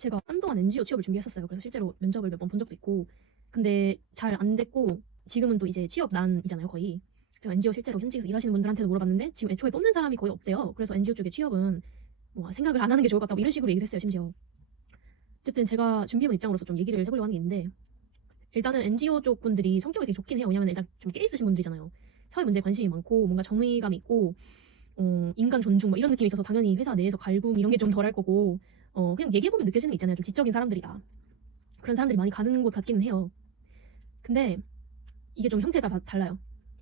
제가 한동안 NGO 취업을 준비했었어요. 그래서 실제로 면접을 몇 번 본 적도 있고, 근데 잘 안 됐고, 지금은 또 이제 취업난이잖아요, 거의. 제가 NGO 실제로 현직에서 일하시는 분들한테도 물어봤는데, 지금 애초에 뽑는 사람이 거의 없대요. 그래서 NGO 쪽에 취업은 뭐 생각을 안 하는 게 좋을 것 같다고 이런 식으로 얘기를 했어요, 심지어. 어쨌든 제가 준비해본 입장으로서 좀 얘기를 해보려고 하는 게 있는데, 일단은 NGO 쪽 분들이 성격이 되게 좋긴 해요. 왜냐면 일단 좀 깨 있으신 분들이잖아요. 사회 문제에 관심이 많고, 뭔가 정의감 있고, 인간 존중 뭐 이런 느낌이 있어서 당연히 회사 내에서 갈굼 이런 게 좀 덜할 거고, 그냥 얘기해보면 느껴지는 게 있잖아요. 좀 지적인 사람들이다. 그런 사람들이 많이 가는 곳 같기는 해요. 근데 이게 좀 형태가 다 달라요.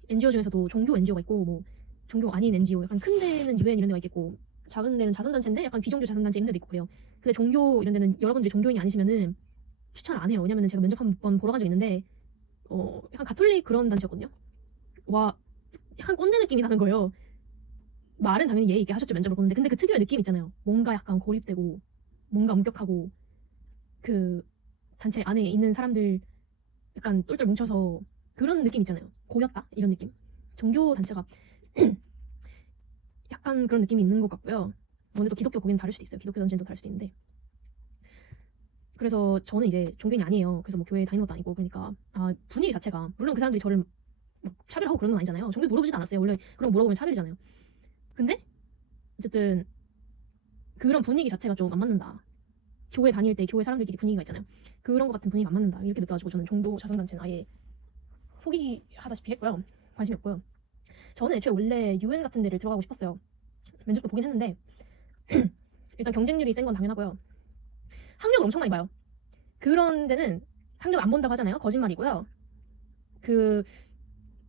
NGO 중에서도 종교 NGO가 있고, 뭐 종교 아닌 NGO, 약간 큰 데는 UN 이런 데가 있겠고, 작은 데는 자선단체인데 약간 비종교 자선단체 이런 데도 있고 그래요. 근데 종교 이런 데는 여러분들이 종교인이 아니시면은 추천 안 해요. 왜냐면 제가 면접 한 번 보러 간 적 있는데, 약간 가톨릭 그런 단체였거든요. 와, 약간 꼰대 느낌이 나는 거예요. 말은 당연히 예의 있게 하셨죠, 면접을 보는데. 근데 그 특유의 느낌 있잖아요. 뭔가 약간 고립되고, 뭔가 엄격하고, 그 단체 안에 있는 사람들 약간 똘똘 뭉쳐서 그런 느낌 있잖아요. 고였다? 이런 느낌. 종교 단체가 약간 그런 느낌이 있는 것 같고요. 근데 또 기독교 거기는 다를 수도 있어요. 기독교 단체는 또 다를 수도 있는데. 그래서 저는 이제 종교인이 아니에요. 그래서 뭐 교회에 다니는 것도 아니고. 그러니까 분위기 자체가, 물론 그 사람들이 저를 막 차별하고 그런 건 아니잖아요. 종교 물어보지도 않았어요. 원래 그런 거 물어보면 차별이잖아요. 근데 어쨌든 그런 분위기 자체가 좀 안 맞는다. 교회 다닐 때 교회 사람들끼리 분위기가 있잖아요. 그런 것 같은 분위기가 안 맞는다. 이렇게 느껴가지고 저는 종교 자선단체는 아예 포기하다시피 했고요. 관심이 없고요. 저는 애초에 원래 UN 같은 데를 들어가고 싶었어요. 면접도 보긴 했는데 일단 경쟁률이 센 건 당연하고요. 학력을 엄청 많이 봐요. 그런 데는 학력 안 본다고 하잖아요. 거짓말이고요. 그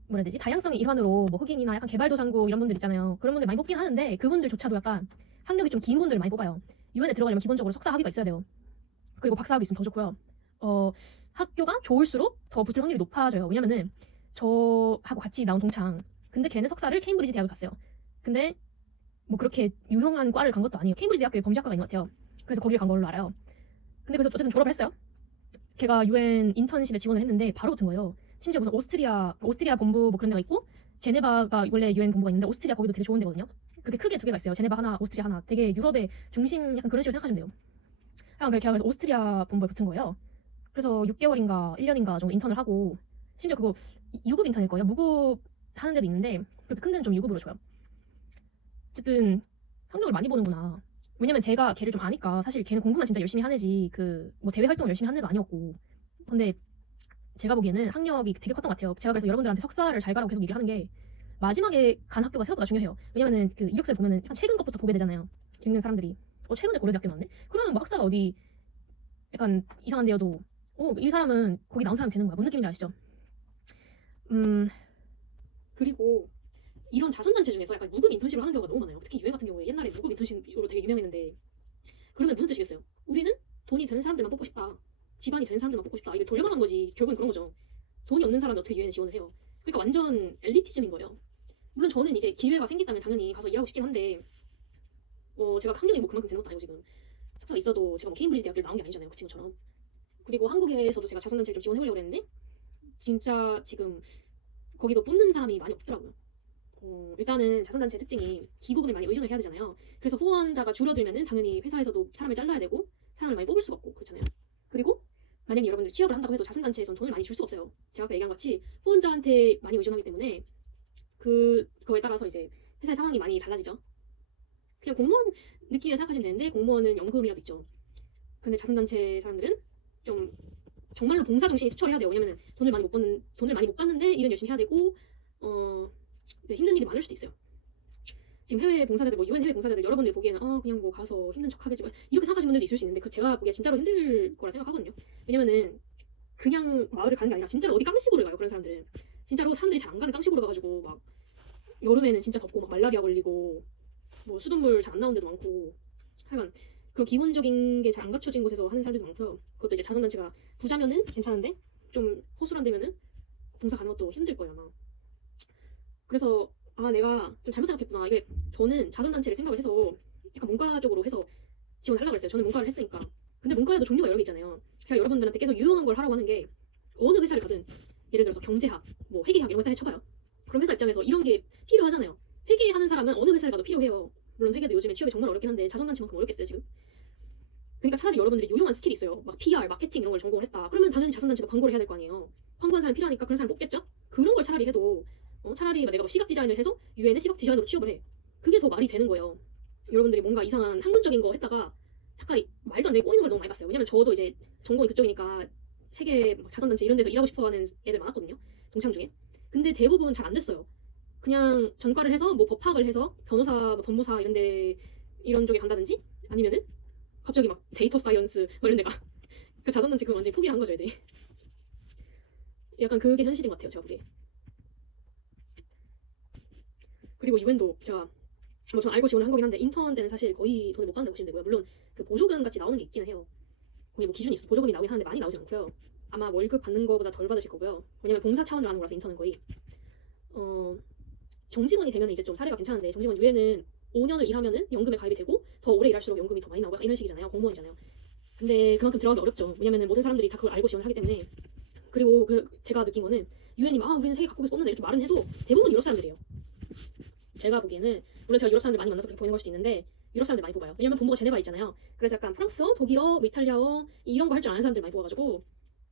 뭐라 해야 되지? 다양성의 일환으로 뭐 흑인이나 약간 개발도상국 이런 분들 있잖아요. 그런 분들 많이 뽑긴 하는데 그분들조차도 약간 학력이 좀 긴 분들을 많이 뽑아요. UN에 들어가려면 기본적으로 석사 학위가 있어야 돼요. 그리고 박사 학위 있으면 더 좋고요. 학교가 좋을수록 더 붙을 확률이 높아져요. 왜냐면은 저하고 같이 나온 동창, 근데 걔는 석사를 케임브리지 대학을 갔어요. 근데 뭐 그렇게 유명한 과를 간 것도 아니에요. 케임브리지 대학교에 범죄학과가 있는 것 같아요. 그래서 거기를 간 걸로 알아요. 근데 그래서 어쨌든 졸업을 했어요. 걔가 UN 인턴십에 지원을 했는데 바로 붙은 거예요. 심지어 무슨 오스트리아 본부 뭐 그런 데가 있고, 제네바가 원래 UN 본부가 있는데 오스트리아 거기도 되게 좋은 데거든요. 그렇게 크게 두 개가 있어요. 제네바 하나, 오스트리아 하나. 되게 유럽의 중심 약간 그런 식으로 생각하시면 돼요. 걔가 그래서 오스트리아 본부에 붙은 거예요. 그래서 6개월인가 1년인가 정도 인턴을 하고, 심지어 그거 유급 인턴일 거예요. 무급 하는 데도 있는데 그렇게 큰 데는 좀 유급으로 줘요. 어쨌든 학력을 많이 보는구나. 왜냐면 제가 걔를 좀 아니까, 사실 걔는 공부만 진짜 열심히 하는 애지 그 뭐 대외 활동을 열심히 하는 애도 아니었고. 근데 제가 보기에는 학력이 되게 컸던 것 같아요. 제가 그래서 여러분들한테 석사를 잘 가라고 계속 얘기를 하는 게, 마지막에 간 학교가 생각보다 중요해요. 왜냐면은 그 이력서를 보면은 약간 최근 것부터 보게 되잖아요. 읽는 사람들이 최근에 고려대학교 나왔네? 그러면 뭐 학사가 어디 약간 이상한데요도 이 사람은 거기 나온 사람이 되는 거야. 뭔 느낌인지 아시죠? 그리고 이런 자선단체 중에서 약간 무급 인턴십을 하는 경우가 너무 많아요. 특히 유엔 같은 경우에 옛날에 무급 인턴십으로 되게 유명했는데, 그러면 무슨 뜻이겠어요? 우리는 돈이 되는 사람들만 뽑고 싶다. 집안이 되는 사람들만 뽑고 싶다. 이게 돌려말한 거지. 결국은 그런 거죠. 돈이 없는 사람이 어떻게 유엔에 지원을 해요? 그러니까 완전 엘리티즘인 거예요. 물론 저는 이제 기회가 생겼다면 당연히 가서 일하고 싶긴 한데, 제가 학력이 뭐 그만큼 되는 것도 아니고, 지금 석사가 있어도 제가 뭐 케임브리지 대학교를 나온 게 아니잖아요, 그 친구처럼. 그리고 한국에서도 제가 자선단체를 좀 지원해보려고 했는데 진짜 지금 거기도 뽑는 사람이 많이 없더라고요. 일단은 자선단체 특징이 기부금에 많이 의존을 해야 되잖아요. 그래서 후원자가 줄어들면은 당연히 회사에서도 사람을 잘라야 되고 사람을 많이 뽑을 수가 없고 그렇잖아요. 그리고 만약에 여러분들 취업을 한다고 해도 자선단체에선 돈을 많이 줄 수 없어요. 제가 아까 얘기한 같이 후원자한테 많이 의존하기 때문에 그거에 따라서 이제 회사의 상황이 많이 달라지죠. 그냥 공무원 느낌을 생각하시면 되는데, 공무원은 연금이라도 있죠. 근데 자선단체 사람들은 좀 정말로 봉사 정신이 투철해야 돼요. 왜냐면 돈을 많이 못 받는데 일은 열심히 해야 되고, 네, 힘든 일이 많을 수도 있어요. 지금 해외 봉사자들, 뭐 UN 해외 봉사자들 여러분들 보기에는 그냥 뭐 가서 힘든 척 하겠지 이렇게 생각하시는 분들도 있을 수 있는데, 제가 보기에 진짜로 힘들 거라 생각하거든요. 왜냐면은 그냥 마을을 가는 게 아니라 진짜로 어디 깡시고를 가요. 그런 사람들은 진짜로 사람들이 잘 안 가는 깡시고를 가가지고 막 여름에는 진짜 덥고 막 말라리아 걸리고 뭐 수돗물 잘 안 나오는 데도 많고, 하여간 그런 기본적인 게 잘 안 갖춰진 곳에서 하는 사람들도 많고요. 그것도 이제 자선단체가 부자면은 괜찮은데 좀 허술한 데면은 봉사 가는 것도 힘들 거예요 아마. 그래서 내가 좀 잘못 생각했구나. 이게 저는 자선단체를 생각을 해서 약간 문과 쪽으로 해서 지원을 하려고 했어요. 저는 문과를 했으니까. 근데 문과에도 종류가 여러 개 있잖아요. 제가 여러분들한테 계속 유용한 걸 하라고 하는 게, 어느 회사를 가든 예를 들어서 경제학, 뭐 회계학 이런 거 회사에 쳐봐요. 그럼 회사 입장에서 이런 게 필요하잖아요. 회계하는 사람은 어느 회사를 가도 필요해요. 물론 회계도 요즘에 취업이 정말 어렵긴 한데 자선단체만큼 어렵겠어요 지금? 그러니까 차라리 여러분들이 유용한 스킬이 있어요. 막 PR, 마케팅 이런 걸 전공을 했다. 그러면 당연히 자선단체도 광고를 해야 될 거 아니에요. 광고하는 사람이 필요하니까 그런 사람 뽑겠죠? 그런 걸 차라리 해도 차라리 내가 뭐 시각 디자인을 해서 유엔에 시각 디자이너로 취업을 해. 그게 더 말이 되는 거예요. 여러분들이 뭔가 이상한 학문적인 거 했다가 약간 말도 안 되게 꼬이는 걸 너무 많이 봤어요. 왜냐면 저도 이제 전공이 그쪽이니까 세계 막 자선단체 이런 데서 일하고 싶어하는 애들 많았거든요. 동창 중에. 근데 대부분 잘 안 됐어요. 그냥 전과를 해서 뭐 법학을 해서 변호사, 뭐 법무사 이런 데 이런 쪽에 간다든지 아니면은 갑자기 막 데이터 사이언스 뭐 이런 데가 그 자선단체 그거 완전히 포기를 한 거죠, 애들이. 약간 그게 현실인 것 같아요, 제가 보기에. 그리고 유엔도 제가 뭐 전 알고 지원을 한 거긴 한데 인턴 때는 사실 거의 돈을 못 받는다고 보시면 되고요. 물론 그 보조금 같이 나오는 게 있기는 해요. 거기 뭐 기준이 있어. 보조금이 나오긴 하는데 많이 나오진 않고요. 아마 월급 받는 거보다 덜 받으실 거고요. 왜냐면 봉사 차원으로 하는 거라서 인턴은 거의 정직원이 되면 이제 좀 사례가 괜찮은데 정직원 유에는 5년을 일하면은 연금에 가입이 되고 더 오래 일할수록 연금이 더 많이 나오고 이런 식이잖아요. 공무원이잖아요. 근데 그만큼 들어가기 어렵죠. 왜냐면은 모든 사람들이 다 그걸 알고 지원을 하기 때문에. 그리고 제가 느낀 거는 유엔님 우리는 세계 각국에서 뽑는다 이렇게 말은 해도 대부분 유럽 사람들이에요. 제가 보기에는 물론 제가 유럽 사람들 많이 만나서 그렇게 보이는 걸 수도 있는데 유럽 사람들 많이 뽑아요. 왜냐면 본부가 제네바 있잖아요. 그래서 약간 프랑스어, 독일어, 뭐 이탈리아어 이런 거 할 줄 아는 사람들 많이 뽑아가지고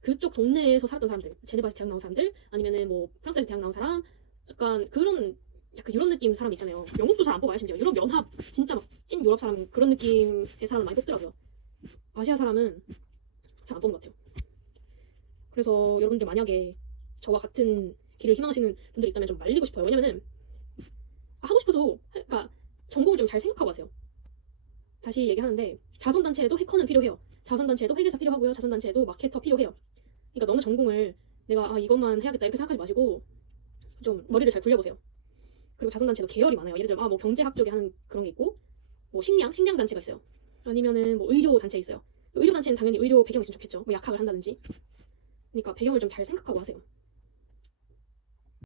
그쪽 동네에서 살았던 사람들, 제네바에서 대학 나온 사람들, 아니면은 뭐 프랑스에서 대학 나온 사람, 약간 그런 약간 유럽 느낌 사람 있잖아요. 영국도 잘 안 뽑아요. 심지어 유럽 연합 진짜 막 찐 유럽 사람 그런 느낌의 사람을 많이 뽑더라고요. 아시아 사람은 잘 안 뽑는 것 같아요. 그래서 여러분들 만약에 저와 같은 길을 희망하시는 분들이 있다면 좀 말리고 싶어요. 왜냐면은 하고 싶어도 그러니까 전공을 좀 잘 생각하고 하세요. 다시 얘기하는데 자선단체에도 해커는 필요해요. 자선단체에도 회계사 필요하고요. 자선단체에도 마케터 필요해요. 그러니까 너무 전공을 내가 이것만 해야겠다 이렇게 생각하지 마시고 좀 머리를 잘 굴려보세요. 그리고 자선단체도 계열이 많아요. 예를 들면 뭐 경제학 쪽에 하는 그런 게 있고 뭐 식량 단체가 있어요. 아니면은 뭐 의료 단체 있어요. 의료 단체는 당연히 의료 배경이 있으면 좋겠죠. 뭐 약학을 한다든지. 그러니까 배경을 좀 잘 생각하고 하세요.